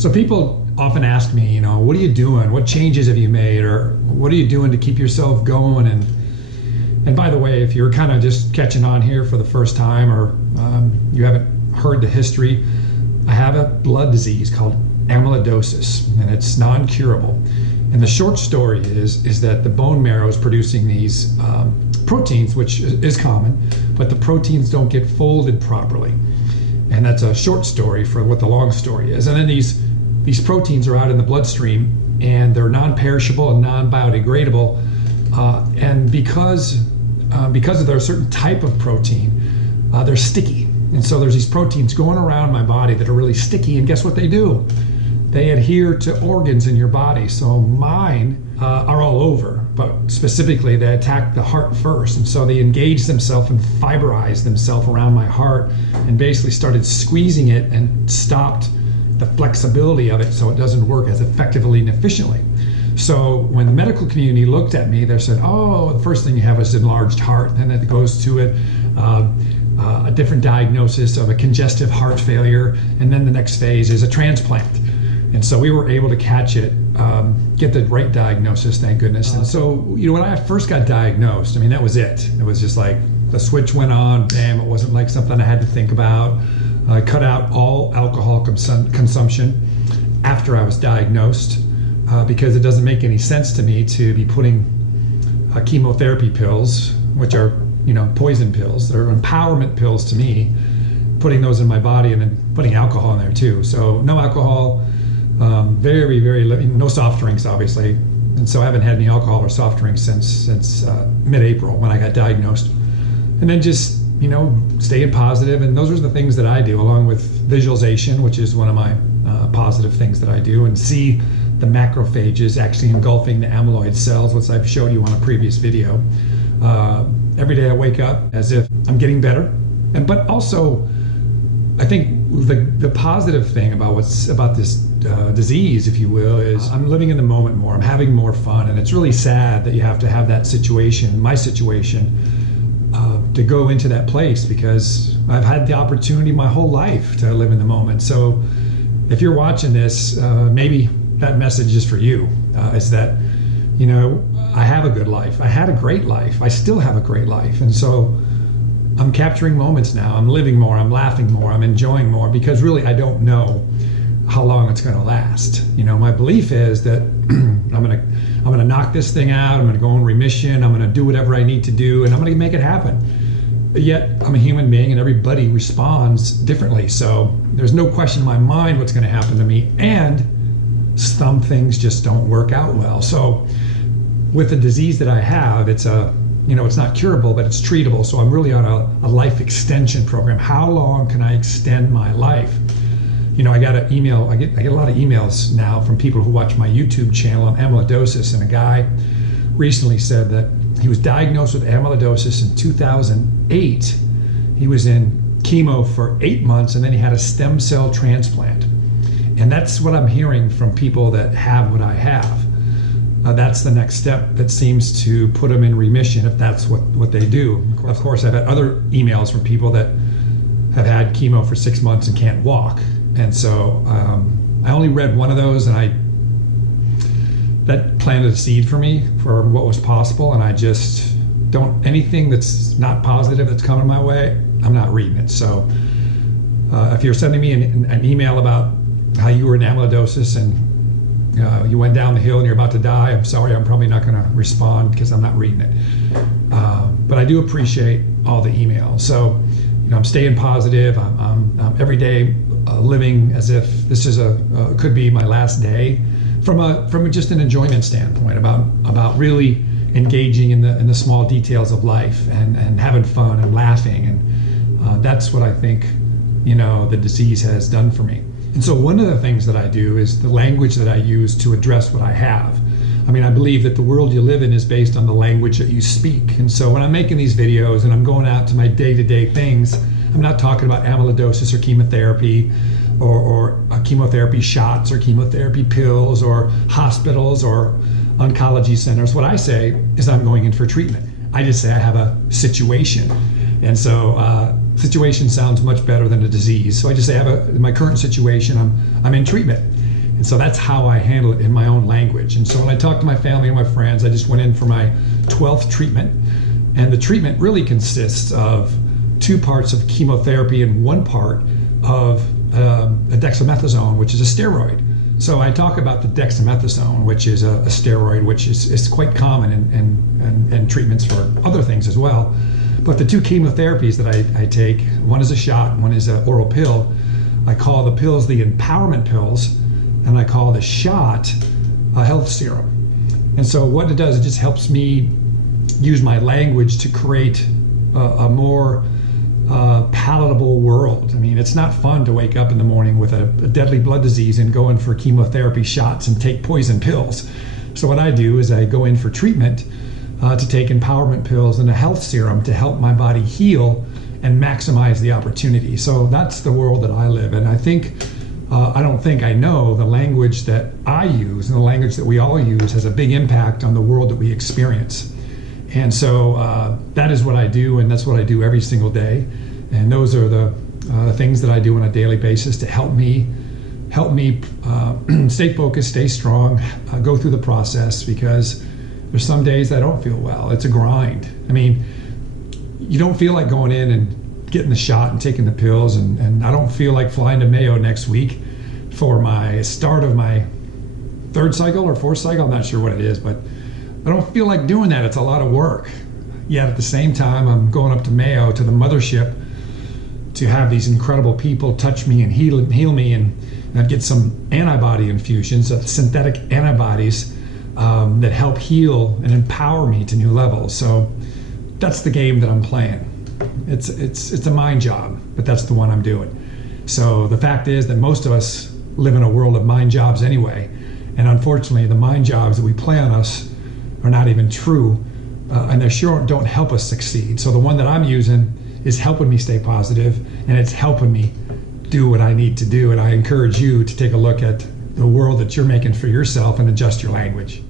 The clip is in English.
So people often ask me, what are you doing? What changes have you made? Or what are you doing to keep yourself going? And by the way, if you're kind of just catching on here for the first time, or you haven't heard the history, I have a blood disease called amyloidosis, and it's non-curable. And the short story is that the bone marrow is producing these proteins, which is common, but the proteins don't get folded properly. And that's a short story for what the long story is. And then these proteins are out in the bloodstream, and they're non-perishable and non-biodegradable. And because they're a certain type of protein, they're sticky. And so there's these proteins going around my body that are really sticky, and guess what they do? They adhere to organs in your body. So mine are all over, but specifically they attack the heart first. And so they engage themselves and fiberize themselves around my heart and basically started squeezing it and stopped the flexibility of it so it doesn't work as effectively and efficiently. So when the medical community looked at me, they said, oh, the first thing you have is enlarged heart. Then it goes to it, a different diagnosis of a congestive heart failure. And then the next phase is a transplant. And so we were able to catch it, get the right diagnosis, thank goodness. And so, when I first got diagnosed, that was it. It was just like the switch went on, bam, it wasn't like something I had to think about. I cut out all alcohol consumption after I was diagnosed because it doesn't make any sense to me to be putting chemotherapy pills, which are, poison pills. They're empowerment pills to me, putting those in my body and then putting alcohol in there too. So no alcohol. Very, very no soft drinks, obviously, and so I haven't had any alcohol or soft drinks since mid-April when I got diagnosed. And then just staying positive, and those are the things that I do, along with visualization, which is one of my positive things that I do, and see the macrophages actually engulfing the amyloid cells, which I've showed you on a previous video. Every day I wake up as if I'm getting better, but also I think the positive thing about this disease, if you will, is I'm living in the moment more. I'm having more fun, and it's really sad that you have to have that situation, my situation, to go into that place, because I've had the opportunity my whole life to live in the moment. So if you're watching this, maybe that message is for you. Is that, I have a good life. I had a great life. I still have a great life. And so I'm capturing moments now. I'm living more. I'm laughing more. I'm enjoying more, because really I don't know how long it's going to last. My belief is that I'm going to knock this thing out. I'm going to go in remission. I'm going to do whatever I need to do, and I'm going to make it happen. Yet I'm a human being, and everybody responds differently. So there's no question in my mind what's going to happen to me, and some things just don't work out well. So with the disease that I have, it's it's not curable, but it's treatable. So I'm really on a life extension program. How long can I extend my life? I got an email. I get a lot of emails now from people who watch my YouTube channel on amyloidosis, and a guy recently said that he was diagnosed with amyloidosis in 2008. He was in chemo for 8 months, and then he had a stem cell transplant. And that's what I'm hearing from people that have what I have. That's the next step that seems to put them in remission, if that's what they do. Of course, I've had other emails from people that have had chemo for 6 months and can't walk. And so I only read one of those, and that planted a seed for me for what was possible. And I just don't, anything that's not positive that's coming my way, I'm not reading it. So if you're sending me an email about how you were in amyloidosis and you went down the hill and you're about to die, I'm sorry, I'm probably not going to respond because I'm not reading it. But I do appreciate all the emails. So I'm staying positive. I'm every day living as if this is could be my last day, from just an enjoyment standpoint, about really engaging in the small details of life and having fun and laughing, and that's what I think the disease has done for me. And so one of the things that I do is the language that I use to address what I have. I believe that the world you live in is based on the language that you speak. And so when I'm making these videos and I'm going out to my day-to-day things, I'm not talking about amyloidosis or chemotherapy or chemotherapy shots or chemotherapy pills or hospitals or oncology centers. What I say is I'm going in for treatment. I just say I have a situation. And so situation sounds much better than a disease. So I just say I have my current situation, I'm in treatment. And so that's how I handle it in my own language. And so when I talk to my family and my friends, I just went in for my 12th treatment. And the treatment really consists of 2 parts of chemotherapy and 1 part of a dexamethasone, which is a steroid. So I talk about the dexamethasone, which is a steroid, which is quite common in treatments for other things as well. But the 2 chemotherapies that I take, one is a shot, one is an oral pill. I call the pills the empowerment pills, and I call the shot a health serum. And so what it does, it just helps me use my language to create a more palatable world. I mean, it's not fun to wake up in the morning with a deadly blood disease and go in for chemotherapy shots and take poison pills. So what I do is I go in for treatment to take empowerment pills and a health serum to help my body heal and maximize the opportunity. So that's the world that I live in. I know the language that I use and the language that we all use has a big impact on the world that we experience. And so that is what I do, and that's what I do every single day. And those are the things that I do on a daily basis to help me stay focused, stay strong, go through the process, because there's some days I don't feel well. It's a grind. I mean, you don't feel like going in and getting the shot and taking the pills, and I don't feel like flying to Mayo next week for my start of my 3rd cycle or 4th cycle. I'm not sure what it is, but I don't feel like doing that. It's a lot of work. Yet at the same time, I'm going up to Mayo, to the mothership, to have these incredible people touch me and heal me, and get some antibody infusions, synthetic antibodies that help heal and empower me to new levels. So that's the game that I'm playing. It's a mind job, but that's the one I'm doing. So the fact is that most of us live in a world of mind jobs anyway, and unfortunately the mind jobs that we play on us are not even true, and they sure don't help us succeed. So the one that I'm using is helping me stay positive, and it's helping me do what I need to do. And I encourage you to take a look at the world that you're making for yourself and adjust your language.